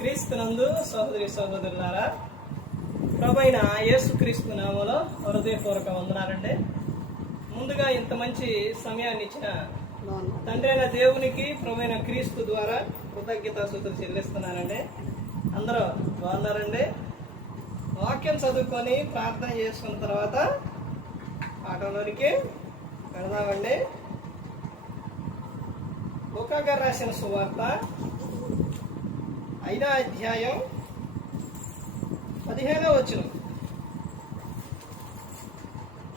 క్రీస్తునందు సహోదరి సహోదరులారా ప్రభైన యేసు క్రీస్తు నామలో హృదయపూర్వక వందనాలండి. ముందుగా ఇంత మంచి సమయాన్ని ఇచ్చిన తండ్రి అయిన దేవునికి ప్రభైన క్రీస్తు ద్వారా కృతజ్ఞత సూత్రం చెల్లిస్తున్నానండి. అందరూ బాగున్నారండి? వాక్యం చదువుకొని ప్రార్థన చేసుకున్న తర్వాత ఆటోలోనికి వెళదామండి. లూకా రాసిన సువార్త ఐదో అధ్యాయం పదిహేనో వచ్చిన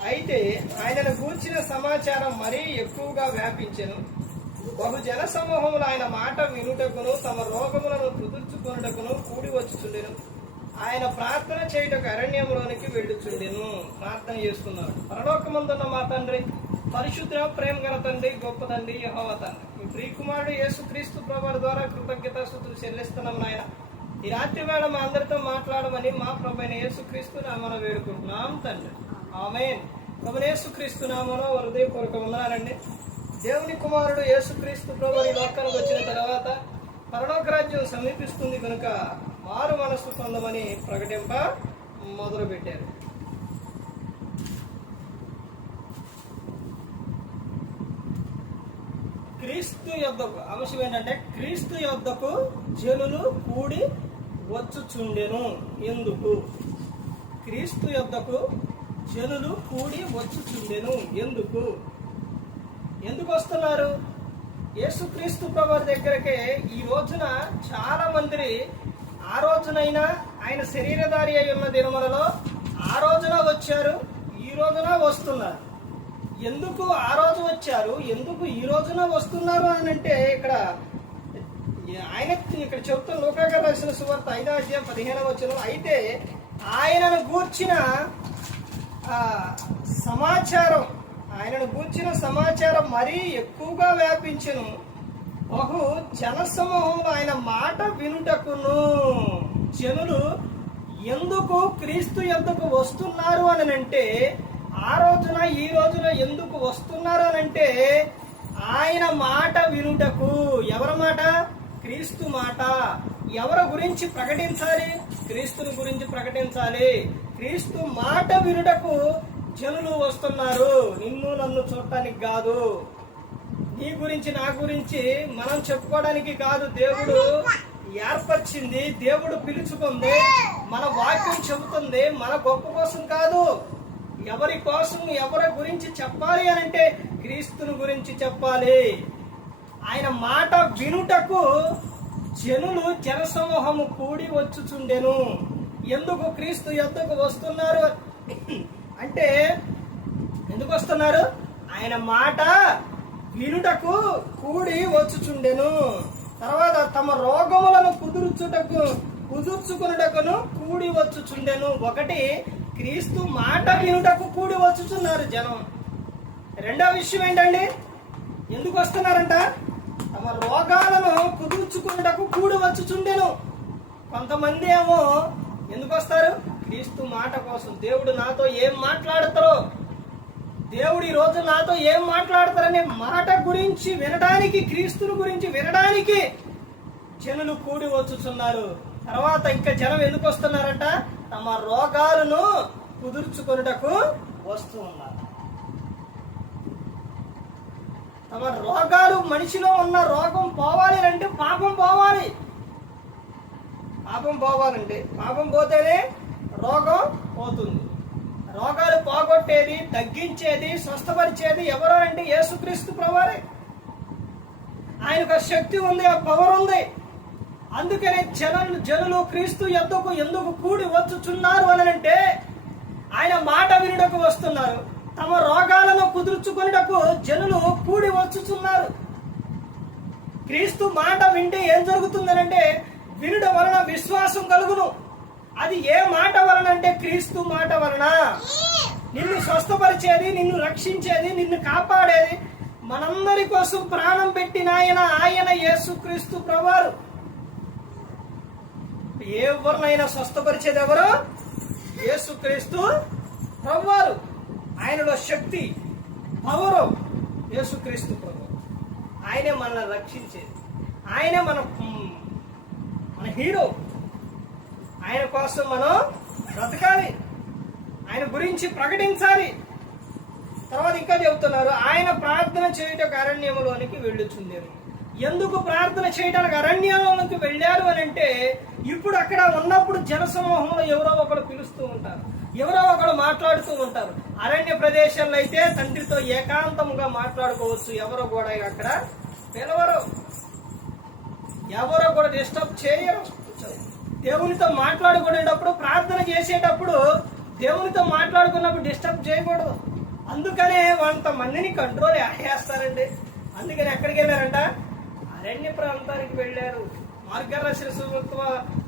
అయితే ఆయనను గూర్చిన సమాచారం మరీ ఎక్కువగా వ్యాపించెను. బహు జన సమూహములు ఆయన మాట వినుటకును తమ రోగములను కుదుర్చుకొనుటకును కూడి వచ్చుచుండెను. ఆయన ప్రార్థన చేయుటకు అరణ్యంలోనికి వెళ్ళుచుండెను. ప్రార్థన చేస్తున్నాడు. పరలోకమందున్న మా తండ్రి పరిశుద్ధ ప్రేమ గల తండ్రి గొప్ప తండ్రి యహోవ తండ్రి. మీ ప్రియకుమారుడు యేసుక్రీస్తు ప్రభావ ద్వారా కృతజ్ఞత స్థుతులు చెల్లిస్తున్నాం నాయన. ఈ రాత్రి వేళ మా అందరితో మాట్లాడమని మా ప్రభైన యేసుక్రీస్తు నామన వేడుకుంటున్నాం తండ్రి. ఆమె ప్రభు యేసుక్రీస్తు నామలో కొరకు ఉన్నారండి దేవుని కుమారుడు యేసుక్రీస్తు ప్రభు ఈ లోకానికి వచ్చిన తర్వాత పరలోక రాజ్యం సమీపిస్తుంది కనుక మారు మనస్సు పొందమని ప్రకటింప మొదలుపెట్టారు. క్రీస్తు యొద్దకు అంశం ఏంటంటే క్రీస్తు యొద్దకు జనులు కూడి వచ్చుచుండెను. ఎందుకు? క్రీస్తు యొద్దకు జనులు కూడి వచ్చుచుండెను. ఎందుకు? ఎందుకు వస్తున్నారు? యేసుక్రీస్తు ప్రభు దగ్గరకే ఈ రోజున చాలా మంది ఆ రోజునైనా ఆయన శరీరధారి అయి ఉన్న దినములలో ఆ రోజున వచ్చారు ఈ రోజున వస్తున్నారు. ఎందుకు ఆ రోజు వచ్చారు? ఎందుకు ఈ రోజున వస్తున్నారు అని అంటే ఇక్కడ ఆయన ఇక్కడ చెప్తున్న లోకాగా రాసిన సువార్త ఐదో అధ్యాయం పదిహేనవ వచ్చిన అయితే ఆయనను గూర్చిన సమాచారం ఆయనను గూర్చిన సమాచారం మరీ ఎక్కువగా వ్యాపించను. బహు జనసమూహంలో ఆయన మాట వినుటకును. జనులు ఎందుకు క్రీస్తు ఎందుకు వస్తున్నారు అని అంటే ఆ రోజున ఈ రోజున ఎందుకు వస్తున్నారు అని అంటే ఆయన మాట వినుటకు. ఎవరి మాట? క్రీస్తు మాట. ఎవరి గురించి ప్రకటించాలి? క్రీస్తుని గురించి ప్రకటించాలి. క్రీస్తు మాట వినుటకు జనులు వస్తున్నారు. నిన్ను నన్ను చూడటానికి కాదు. నీ గురించి నా గురించి మనం చెప్పుకోవడానికి కాదు. దేవుడు ఏర్పరిచింది దేవుడు పిలుచుకుంది. మన వాక్యం చెబుతుంది. మన గొప్ప కోసం కాదు. ఎవరి కోసం ఎవరి గురించి చెప్పాలి అని అంటే క్రీస్తుని గురించి చెప్పాలి. ఆయన మాట వినుటకు జనులు జనసమూహము కూడి వచ్చుచుండెను. ఎందుకు క్రీస్తు ఎందుకు వస్తున్నారు? అంటే ఎందుకు వస్తున్నారు? ఆయన మాట వినుటకు కూడి వచ్చుచుండెను. తర్వాత తమ రోగములను కుదుర్చుటకు కుదుర్చుకున్నటకును కూడి వచ్చుచుండెను. ఒకటి క్రీస్తు మాట వినుటకు కూడి వచ్చుచున్నారు జనం. రెండవ విషయం ఏంటండి? ఎందుకు వస్తున్నారంట? తమ రోగాలను కుదుర్చుకున్నటకు కూడి వచ్చుచుండెను. కొంతమంది ఏమో ఎందుకు వస్తారు? క్రీస్తు మాట కోసం. దేవుడు నాతో ఏం మాట్లాడతారో? దేవుడు ఈ రోజు నాతో ఏం మాట్లాడతారనే మాట గురించి వినడానికి క్రీస్తుని గురించి వినడానికి జనులు కూడి వచ్చుచున్నారు. తర్వాత ఇంకా జనం ఎందుకు వస్తున్నారంట? తమ రోగాలను కుదుర్చుకొనుటకు వస్తూ ఉన్నారు. తమ రోగాలు మనిషిలో ఉన్న రోగం పోవాలి అంటే పాపం పోవాలి. పాపం పోవాలంటే పాపం పోతేనే రోగం పోతుంది. రోగాలు పోగొట్టేది తగ్గించేది స్వస్థపరిచేది ఎవరో అంటే యేసుక్రీస్తు ప్రభువారే ఆయనకు ఆ శక్తి ఉంది ఆ పవర్ ఉంది. అందుకనే జనులు జనులు క్రీస్తు ఎందుకు ఎందుకు కూడి వచ్చుచున్నారు అని అంటే ఆయన మాట వినుటకు వస్తున్నారు. తమ రోగాలను కుదుర్చుకొనుటకు జనులు కూడి వచ్చుచున్నారు. క్రీస్తు మాట వింటే ఏం జరుగుతుందనంటే వినుట వలన విశ్వాసం కలుగును. అది ఏ మాట వలన అంటే క్రీస్తు మాట వలన? నిన్ను స్వస్థపరిచేది నిన్ను రక్షించేది నిన్ను కాపాడేది మనందరి కోసం ప్రాణం పెట్టిన ఆయన ఆయన యేసుక్రీస్తు ప్రభువారు. ఎవరినైనా స్వస్థపరిచేది ఎవరు? యేసుక్రీస్తు ప్రభువారు. ఆయనలో శక్తి పవరు యేసుక్రీస్తు ప్రభు ఆయనే మనల్ని రక్షించేది. ఆయనే మన మన హీరో. ఆయన కోసం మనం బ్రతకాలి. ఆయన గురించి ప్రకటించాలి. తర్వాత ఇంకా చెబుతున్నారు ఆయన ప్రార్థన చేయుటకు అరణ్యములోనికి వెళ్ళుచుండేది ఎందుకు ప్రార్థన చేయడానికి అరణ్యంలోనికి వెళ్ళారు అని అంటే ఇప్పుడు అక్కడ ఉన్నప్పుడు జనసమూహంలో ఎవరో ఒకరు పిలుస్తూ ఉంటారు ఎవరో ఒకరు మాట్లాడుతూ ఉంటారు. అరణ్య ప్రదేశాల్లో అయితే తండ్రితో ఏకాంతముగా మాట్లాడుకోవచ్చు ఎవరో కూడా అక్కడ పిలవరు. ఎవరో కూడా డిస్టర్బ్ చేయరు. దేవునితో మాట్లాడుకునేటప్పుడు ప్రార్థన చేసేటప్పుడు దేవునితో మాట్లాడుకున్నప్పుడు డిస్టర్బ్ చేయకూడదు. అందుకనే వంత మందిని కంట్రోల్ చేస్తారండి. అందుకని ఎక్కడికి వెళ్ళారంట? అరణ్య ప్రాంతానికి వెళ్ళారు. మార్గరాశి సువార్త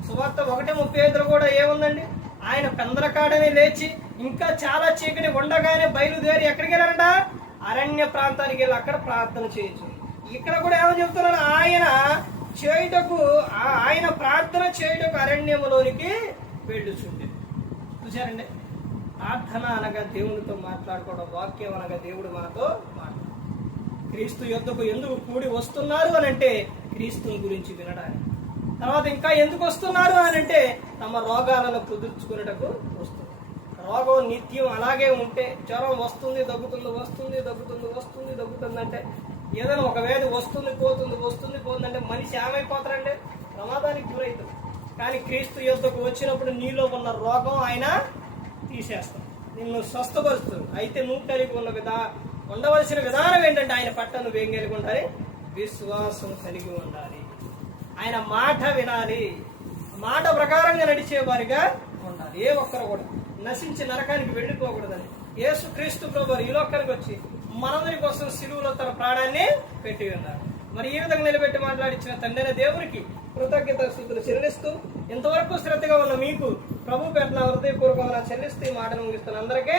సువార్త ఒకటి ముప్పై ఐదులో కూడా ఏముందండి? ఆయన పెందలకాడని లేచి ఇంకా చాలా చీకటి ఉండగానే బయలుదేరి ఎక్కడికి వెళ్ళారంట? అరణ్య ప్రాంతానికి వెళ్ళి అక్కడ ప్రార్థన చేయొచ్చు ఇక్కడ కూడా ఏమని చెప్తున్నాను ఆయన చేయుటకు ఆ- ఆయన ప్రార్థన చేయుటకు అరణ్యములోనికి వెళ్ళుచుండే చూసారండి ప్రార్థన అనగా దేవునితో మాట్లాడుకోవడం వాక్యం అనగా దేవుడు మనతో మాట్లాడు క్రీస్తు యుద్ధకు ఎందుకు కూడి వస్తున్నారు అని అంటే క్రీస్తుని గురించి వినడానికి. తర్వాత ఇంకా ఎందుకు వస్తున్నారు అని అంటే తమ రోగాలను కుదుర్చుకునేటకు వస్తున్నారు. రోగం నిత్యం అలాగే ఉంటే జ్వరం వస్తుంది దగ్గుతుంది వస్తుంది దగ్గుతుంది వస్తుంది దగ్గుతుంది అంటే ఏదైనా ఒక వేధి వస్తుంది పోతుంది వస్తుంది పోతుందంటే మనిషి ఏమైపోతారంటే ప్రమాదానికి గురవుతుంది కానీ క్రీస్తు యుద్ధకు వచ్చినప్పుడు నీలో ఉన్న రోగం ఆయన తీసేస్తాం నిన్ను స్వస్థపరుస్తుంది అయితే నువ్వు కలిగి ఉన్న విధా ఉండవలసిన విధానం ఏంటంటే ఆయన పట్ల నువ్వు ఏం కలిగి ఉండాలి విశ్వాసం కలిగి ఉండాలి. ఆయన మాట వినాలి. మాట ప్రకారంగా నడిచే వారిగా ఉండాలి. ఏ ఒక్కరు కూడా నశించి నరకానికి వెళ్ళిపోకూడదని. యేసు క్రీస్తు ప్రభు ఈ లోకానికి వచ్చి మనందరి కోసం సిలువులో తన ప్రాణాన్ని పెట్టి ఉన్నారు. మరి ఈ విధంగా నిలబెట్టి మాట్లాడించిన తండ్రి దేవునికి కృతజ్ఞత స్థుతులు చెల్లిస్తూ ఇంతవరకు శ్రద్ధగా ఉన్న మీకు ప్రభు పెట్టిన హృదయపూర్వకంగా చెల్లిస్తూ ఈ మాటను ముగిస్తున్న అందరికీ